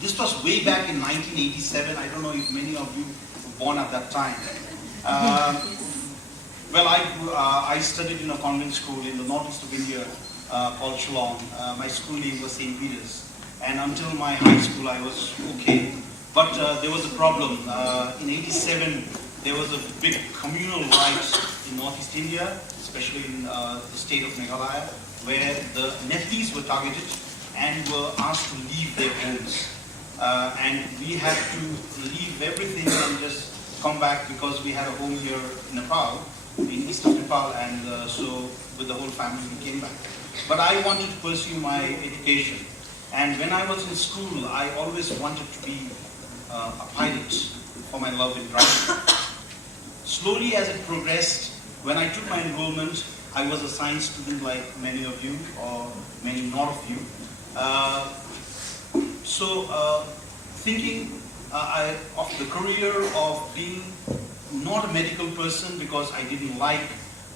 This was way back in 1987. I don't know if many of you were born at that time. Well, I studied in a convent school in the northeast of India called Shillong. My school name was St. Peter's. And until my high school, I was okay. But there was a problem. In 87, there was a big communal riot in northeast India, especially in the state of Meghalaya, where the Nepalese were targeted and were asked to leave their homes. And we had to leave everything and just come back because we had a home here in Nepal, in east of Nepal, and so with the whole family we came back. But I wanted to pursue my education. And when I was in school, I always wanted to be a pilot for my love in driving. Slowly as it progressed, when I took my enrollment, I was a science student like many of you, or many not of you. Thinking of the career of being not a medical person because I didn't like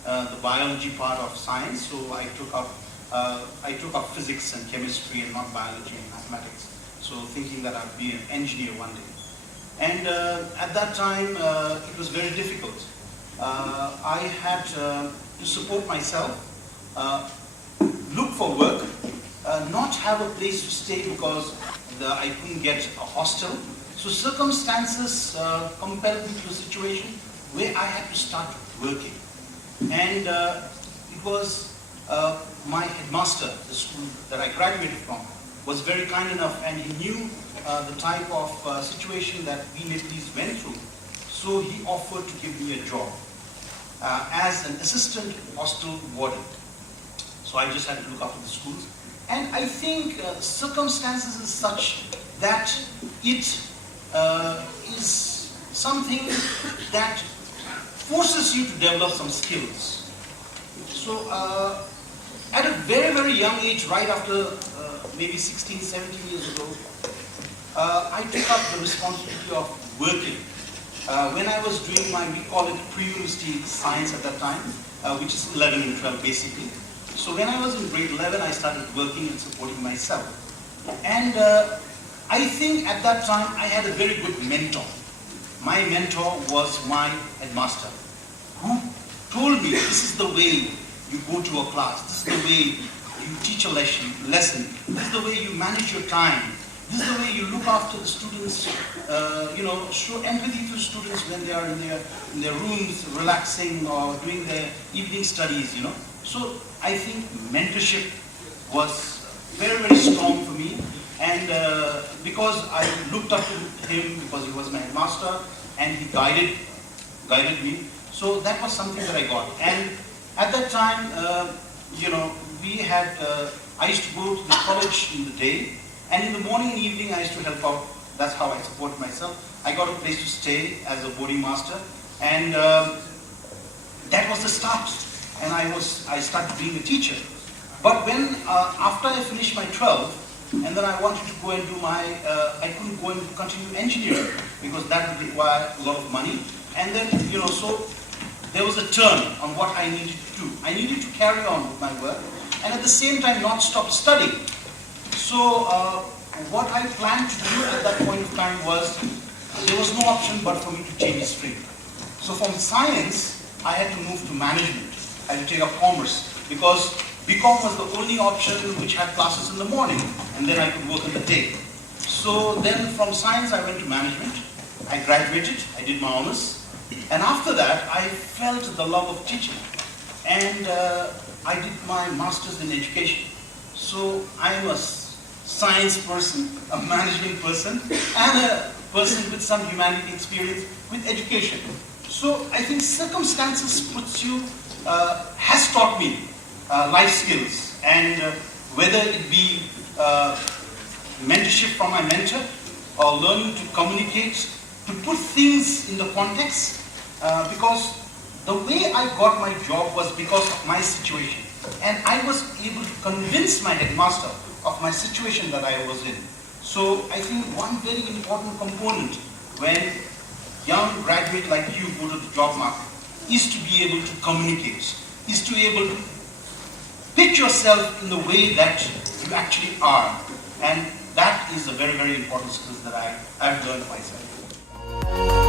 the biology part of science, so I took up physics and chemistry and not biology and mathematics. So thinking that I'd be an engineer one day. And at that time, it was very difficult. I had to support myself, look for work, not have a place to stay because I couldn't get a hostel. So circumstances compelled me to a situation where I had to start working. And it was my headmaster, the school that I graduated from, was very kind enough, and he knew the type of situation that we Nepalese went through. So he offered to give me a job as an assistant hostel warden. So I just had to look after the schools. And I think circumstances is such that it is something that forces you to develop some skills. So at a very, very young age, right after maybe 16, 17 years ago, I took up the responsibility of working. When I was doing my, we call it pre-university science at that time, which is 11 and 12 basically. So when I was in grade 11, I started working and supporting myself. And I think at that time, I had a very good mentor. My mentor was my headmaster, who told me, this is the way you go to a class, this is the way you teach a lesson, this is the way you manage your time, this is the way you look after the students, show empathy to students when they are in their rooms, relaxing or doing their evening studies, So I think mentorship was very, very strong for me. And because I looked up to him, because he was my headmaster, and he guided me, so that was something that I got. And at that time, we had, I used to go to the college in the day, and in the morning and evening I used to help out. That's how I supported myself. I got a place to stay as a boarding master, and that was the start. And I started being a teacher. But when, after I finished my 12, and then I wanted to go and do my, I couldn't go and continue engineering because that would require a lot of money. And then, so there was a turn on what I needed to do. I needed to carry on with my work and at the same time not stop studying. So what I planned to do at that point of time was, there was no option but for me to change stream. So from science, I had to move to management. I had to take up commerce because BCom was the only option which had classes in the morning, and then I could work in the day. So then from science I went to management. I graduated, I did my honors, and after that I felt the love of teaching. And I did my master's in education. So I'm a science person, a management person, and a person with some humanity experience with education. So I think circumstances puts you, has taught me life skills, and whether it be mentorship from my mentor or learning to communicate, to put things in the context, because the way I got my job was because of my situation, and I was able to convince my headmaster of my situation that I was in. So I think one very important component when young graduate like you go to the job market is to be able to communicate, is to be able to pitch yourself in the way that you actually are. And That is a very, very important skill that I've learned myself.